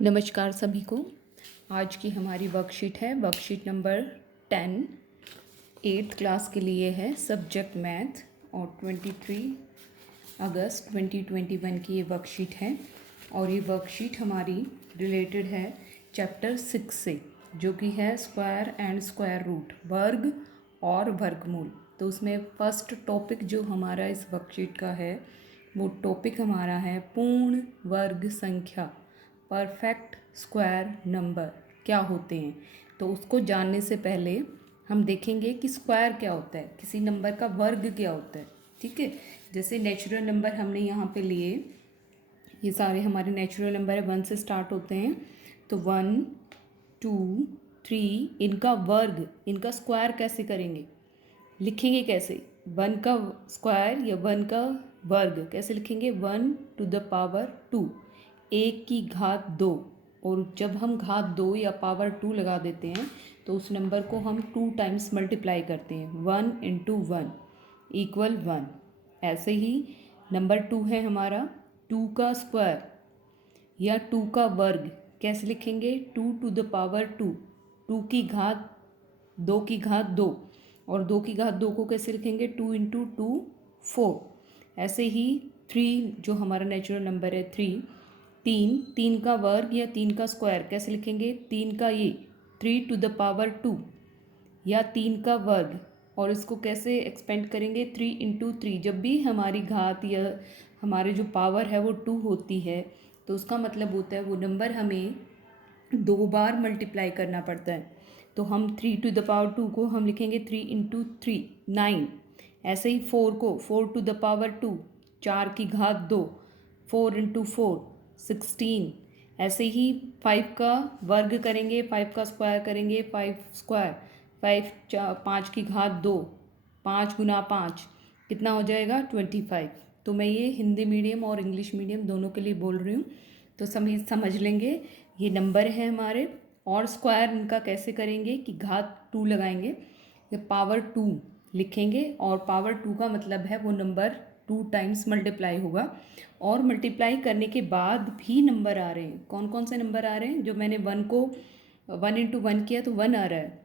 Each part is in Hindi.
नमस्कार सभी को। आज की हमारी वर्कशीट है वर्कशीट नंबर 10 8th क्लास के लिए है, सब्जेक्ट मैथ, और 23 अगस्त 2021 की ये वर्कशीट है। और ये वर्कशीट हमारी रिलेटेड है चैप्टर 6 से, जो कि है स्क्वायर एंड स्क्वायर रूट, वर्ग और वर्गमूल। तो उसमें फर्स्ट टॉपिक जो हमारा इस वर्कशीट का है वो टॉपिक हमारा है पूर्ण वर्ग संख्या, परफेक्ट स्क्वायर नंबर क्या होते हैं। तो उसको जानने से पहले हम देखेंगे कि स्क्वायर क्या होता है, किसी नंबर का वर्ग क्या होता है। ठीक है, जैसे नेचुरल नंबर हमने यहाँ पे लिए, ये सारे हमारे नेचुरल नंबर है, 1 से स्टार्ट होते हैं। तो 1 2 3, इनका वर्ग, इनका स्क्वायर कैसे करेंगे, लिखेंगे कैसे? 1 का स्क्वायर या 1 का वर्ग कैसे लिखेंगे? 1 टू द पावर 2, 1 की घात 2। और जब हम घात 2 या पावर 2 लगा देते हैं तो उस नंबर को हम 2 टाइम्स मल्टीप्लाई करते हैं। 1 इंटू 1 इक्वल 1। ऐसे ही नंबर 2 है हमारा, 2 का स्क्वायर या 2 का वर्ग कैसे लिखेंगे? 2 टू द पावर 2, 2 की घात 2 की घात 2, और 2 की घात 2 को कैसे लिखेंगे? 2 इंटू 2 4। ऐसे ही 3 जो हमारा नेचुरल नंबर है 3, 3 का वर्ग या 3 का स्क्वायर कैसे लिखेंगे? 3 का ये 3 टू द पावर 2 या 3 का वर्ग, और इसको कैसे एक्सपेंड करेंगे? 3 इंटू 3। जब भी हमारी घात या हमारे जो पावर है वो 2 होती है तो उसका मतलब होता है वो नंबर हमें 2 बार मल्टीप्लाई करना पड़ता है। तो हम 3 टू द पावर 2 को हम लिखेंगे 3 इंटू 3 9। ऐसे ही 4 को 4 टू द पावर 2, 4 की घात 2, 4 इंटू 4 16। ऐसे ही 5 का वर्ग करेंगे, 5 का स्क्वायर करेंगे, 5 स्क्वायर, 5 की घात 2, 5 गुना 5 कितना हो जाएगा? 25। तो मैं ये हिंदी मीडियम और इंग्लिश मीडियम दोनों के लिए बोल रही हूँ, तो समझ लेंगे। ये नंबर है हमारे, और स्क्वायर इनका कैसे करेंगे कि घात 2 लगाएंगे या पावर 2 लिखेंगे, और पावर 2 का मतलब है वो नंबर 2 टाइम्स मल्टीप्लाई होगा। और मल्टीप्लाई करने के बाद भी नंबर आ रहे हैं। कौन कौन से नंबर आ रहे हैं? जो मैंने 1 को 1 इंटू 1 किया तो 1 आ रहा है,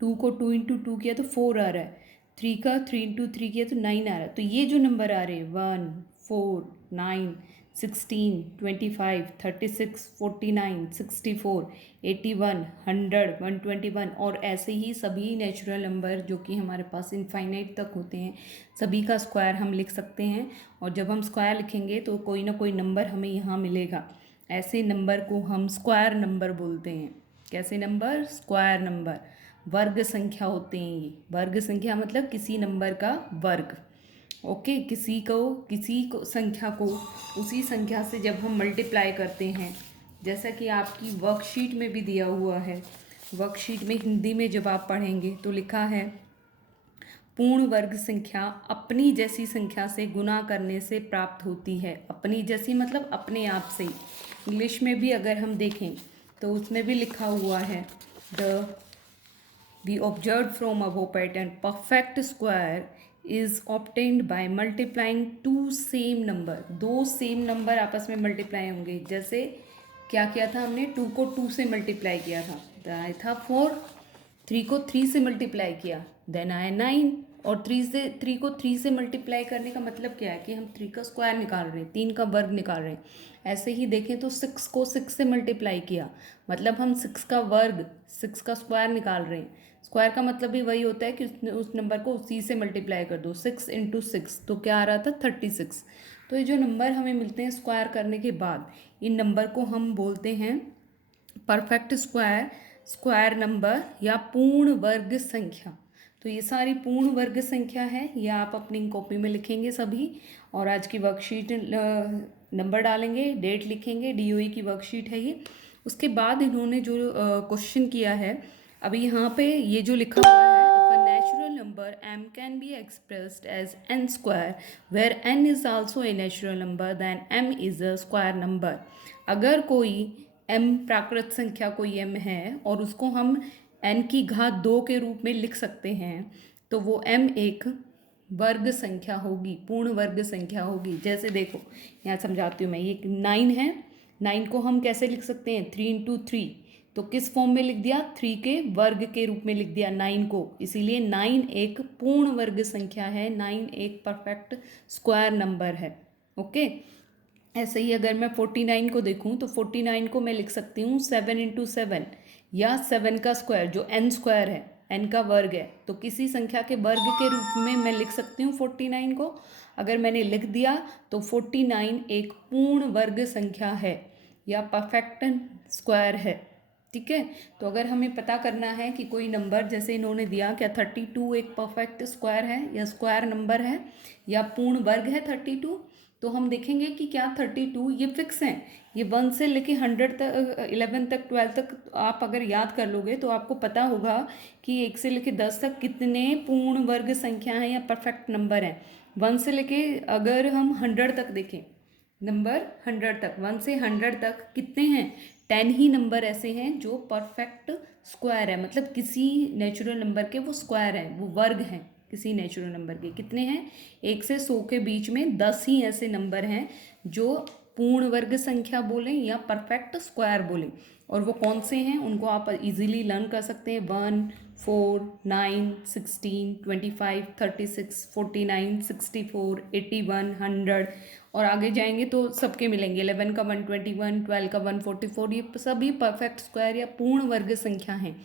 2 को 2 इंटू 2 किया तो 4 आ रहा है, 3 का 3 इंटू 3 किया तो 9 आ रहा है। तो ये जो नंबर आ रहे हैं 1 4 9 16 25 36 49 64 81 100 121, और ऐसे ही सभी नेचुरल नंबर जो कि हमारे पास इनफाइनाइट तक होते हैं, सभी का स्क्वायर हम लिख सकते हैं। और जब हम स्क्वायर लिखेंगे तो कोई ना कोई नंबर हमें यहाँ मिलेगा। ऐसे नंबर को हम स्क्वायर नंबर बोलते हैं। कैसे नंबर? Square number. वर्ग संख्या होते हैं ये। वर्ग संख्या मतलब किसी नंबर का वर्ग। ओके, किसी को संख्या को उसी संख्या से जब हम मल्टीप्लाई करते हैं, जैसा कि आपकी वर्कशीट में भी दिया हुआ है। वर्कशीट में हिंदी में जब आप पढ़ेंगे तो लिखा है पूर्ण वर्ग संख्या अपनी जैसी संख्या से गुना करने से प्राप्त होती है। अपनी जैसी मतलब अपने आप से। इंग्लिश में भी अगर हम देखें तो उसमें भी लिखा हुआ है the we observed from above pattern perfect square is obtained by multiplying two same number। दो सेम नंबर आपस में मल्टीप्लाई होंगे। जैसे क्या किया था हमने? 2 को 2 से मल्टीप्लाई किया था, आया था 4। 3 को 3 से मल्टीप्लाई किया, देन आया 9। और 3 को 3 से मल्टीप्लाई करने का मतलब क्या है कि हम 3 का स्क्वायर निकाल रहे हैं, 3 का वर्ग निकाल रहे हैं। ऐसे ही देखें तो 6 को 6 से मल्टीप्लाई किया, मतलब हम 6 का वर्ग, 6 का स्क्वायर निकाल रहे हैं। स्क्वायर का मतलब भी वही होता है कि उस नंबर को उसी से मल्टीप्लाई कर दो। 6 इंटू 6 तो क्या आ रहा था? 36। तो ये जो नंबर हमें मिलते हैं स्क्वायर करने के बाद, इन नंबर को हम बोलते हैं परफेक्ट स्क्वायर, स्क्वायर नंबर या पूर्ण वर्ग संख्या। तो ये सारी पूर्ण वर्ग संख्या है, ये आप अपनी कॉपी में लिखेंगे सभी। और आज की वर्कशीट नंबर डालेंगे, डेट लिखेंगे, डीओई की वर्कशीट है ये। उसके बाद इन्होंने जो क्वेश्चन किया है, अभी यहाँ पे ये जो लिखा हुआ है, if a natural number m can be expressed as n square where n is also a natural number then m is a square number। अगर कोई m प्राकृत संख्या कोई m है और उसको हम n की घात 2 के रूप में लिख सकते हैं तो वो m एक वर्ग संख्या होगी, पूर्ण वर्ग संख्या होगी। जैसे देखो यहाँ समझाती हूँ मैं, ये 9 है, 9 को हम कैसे लिख सकते हैं, 3 इंटू 3, तो किस फॉर्म में लिख दिया, 3 के वर्ग के रूप में लिख दिया 9 को, इसीलिए 9 एक पूर्ण वर्ग संख्या है, 9 एक परफेक्ट स्क्वायर नंबर है। ओके, ऐसे ही अगर मैं 49 को देखूं तो 49 को मैं लिख सकती हूँ 7 इंटू 7 या 7 का स्क्वायर, जो n स्क्वायर है, n का वर्ग है, तो किसी संख्या के वर्ग के रूप में मैं लिख सकती हूँ 49 को। अगर मैंने लिख दिया तो 49 एक पूर्ण वर्ग संख्या है या परफेक्ट स्क्वायर है। ठीक है, तो अगर हमें पता करना है कि कोई नंबर, जैसे इन्होंने दिया, क्या 32 एक परफेक्ट स्क्वायर है या स्क्वायर नंबर है या पूर्ण वर्ग है 32, तो हम देखेंगे कि क्या 32 ये फिक्स हैं, ये 1 से लेके 100 तक, 11 तक, 12 तक आप अगर याद कर लोगे तो आपको पता होगा कि 1 से लेके 10 तक कितने पूर्ण वर्ग संख्या हैं या परफेक्ट नंबर हैं। 1 से लेके अगर हम 100 तक देखें, नंबर 100 तक, 1 से 100 तक कितने हैं, 10 ही नंबर ऐसे हैं जो परफेक्ट स्क्वायर है, मतलब किसी नेचुरल नंबर के वो स्क्वायर हैं, वो वर्ग हैं किसी नेचुरल नंबर के। कितने हैं, 1 से 100 के बीच में 10 ही ऐसे नंबर हैं जो पूर्ण वर्ग संख्या बोलें या परफेक्ट स्क्वायर बोलें, और वो कौन से हैं उनको आप इजीली लर्न कर सकते हैं। 1, 4, 9, 16, 25, 36, 49, 64, 81, 100, और आगे जाएंगे तो सबके मिलेंगे। 11 का 121, 12 का 144, ये सभी परफेक्ट स्क्वायर या पूर्ण वर्ग संख्या हैं।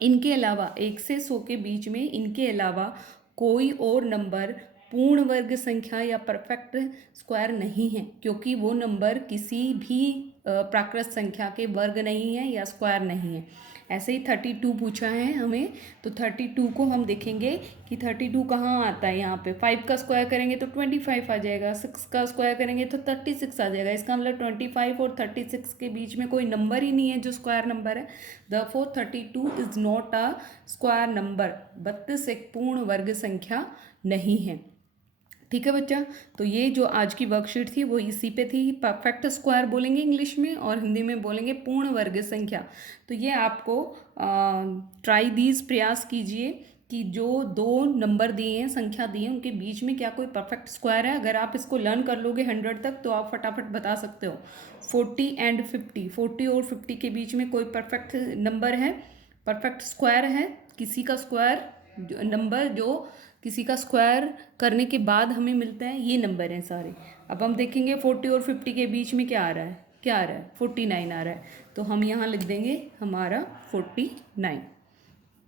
इनके अलावा 1 से 100 के बीच में इनके अलावा कोई और नंबर पूर्ण वर्ग संख्या या परफेक्ट स्क्वायर नहीं है, क्योंकि वो नंबर किसी भी प्राकृत संख्या के वर्ग नहीं है या स्क्वायर नहीं है। ऐसे ही 32 पूछा है हमें, तो 32 को हम देखेंगे कि 32 कहाँ आता है, यहाँ पे 5 का स्क्वायर करेंगे तो 25 आ जाएगा, 6 का स्क्वायर करेंगे तो 36 आ जाएगा। इसका मतलब 25 और 36 के बीच में कोई नंबर ही नहीं है जो स्क्वायर नंबर है। Therefore 32 is not a square number, 32 एक पूर्ण वर्ग संख्या नहीं है। ठीक है बच्चा, तो ये जो आज की वर्कशीट थी वो इसी पे थी। परफेक्ट स्क्वायर बोलेंगे इंग्लिश में और हिंदी में बोलेंगे पूर्ण वर्ग संख्या। तो ये आपको ट्राई दीज, प्रयास कीजिए कि जो दो नंबर दिए हैं, संख्या दी है, उनके बीच में क्या कोई परफेक्ट स्क्वायर है। अगर आप इसको लर्न कर लोगे 100 तक तो आप फटाफट बता सकते हो। 40 एंड 50, 40 और 50 के बीच में कोई परफेक्ट नंबर है, परफेक्ट स्क्वायर है, किसी का स्क्वायर नंबर जो किसी का स्क्वायर करने के बाद हमें मिलता है, ये नंबर हैं सारे। अब हम देखेंगे 40 और 50 के बीच में क्या आ रहा है, क्या आ रहा है, 49 आ रहा है, तो हम यहाँ लिख देंगे हमारा 49।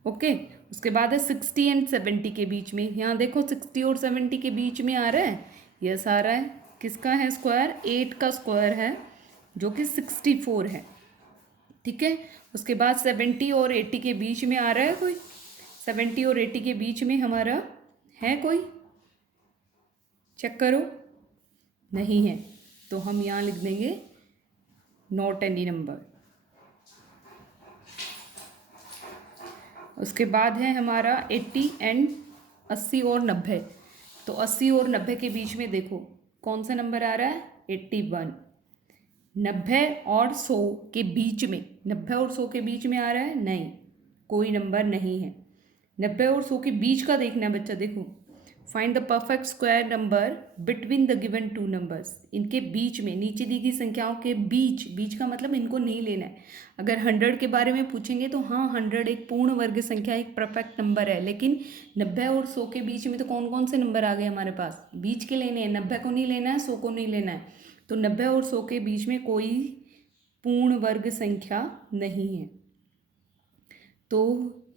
ओके, उसके बाद है 60 एंड 70 के बीच में। यहाँ देखो 60 और 70 के बीच में आ रहा है, यस आ रहा है। किसका है स्क्वायर, 8 का स्क्वायर है जो कि 64 है। ठीक है, उसके बाद 70 और 80 के बीच में आ रहा है कोई, 70 और 80 के बीच में हमारा है कोई, चेक करो, नहीं है, तो हम यहाँ लिख देंगे नॉट एनी नंबर। उसके बाद है हमारा 80 एंड 80 और 90, तो 80 और 90 के बीच में देखो कौन सा नंबर आ रहा है, 81। 90 और 100 के बीच में, 90 और 100 के बीच में आ रहा है, नहीं, कोई नंबर नहीं है। 90 और 100 के बीच का देखना है बच्चा, देखो find the perfect square number between the given two numbers. इनके बीच में, नीचे दी गई संख्याओं के बीच, बीच का मतलब इनको नहीं लेना है। अगर 100 के बारे में पूछेंगे तो हाँ 100 एक पूर्ण वर्ग संख्या, एक परफेक्ट नंबर है, लेकिन 90 और 100 के बीच में तो कौन कौन से नंबर आ गए हमारे पास, बीच के लेने हैं। 90 को नहीं लेना है, 100 को नहीं लेना है, तो 90 और 100 के बीच में कोई पूर्ण वर्ग संख्या नहीं है। तो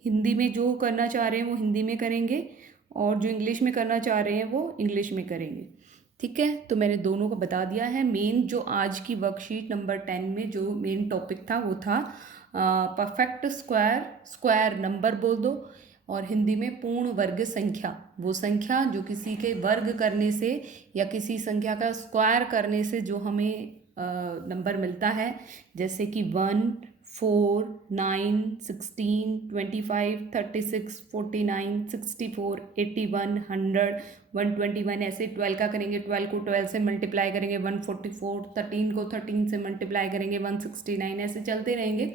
हिंदी में जो करना चाह रहे हैं वो हिंदी में करेंगे, और जो इंग्लिश में करना चाह रहे हैं वो इंग्लिश में करेंगे। ठीक है, तो मैंने दोनों को बता दिया है। मेन जो आज की वर्कशीट नंबर 10 में जो मेन टॉपिक था वो था परफेक्ट स्क्वायर, स्क्वायर नंबर बोल दो, और हिंदी में पूर्ण वर्ग संख्या, वो संख्या जो किसी के वर्ग करने से या किसी संख्या का स्क्वायर करने से जो हमें नंबर मिलता है, जैसे कि 1, 4, 9, 16, 25, 36, 49, 64, 81, 100, 121, ऐसे 12 का करेंगे, 12 को 12 से मल्टीप्लाई करेंगे 144, 13 को 13 से मल्टीप्लाई करेंगे 169, ऐसे चलते रहेंगे।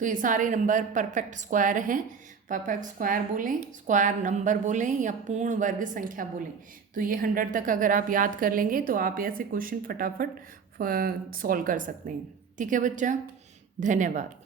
तो ये सारे नंबर परफेक्ट स्क्वायर हैं। परफेक्ट स्क्वायर बोलें, स्क्वायर नंबर बोलें या पूर्ण वर्ग संख्या बोलें। तो ये 100 तक अगर आप याद कर लेंगे तो आप ऐसे क्वेश्चन फटाफट सॉल्व कर सकते हैं। ठीक है बच्चा, धन्यवाद।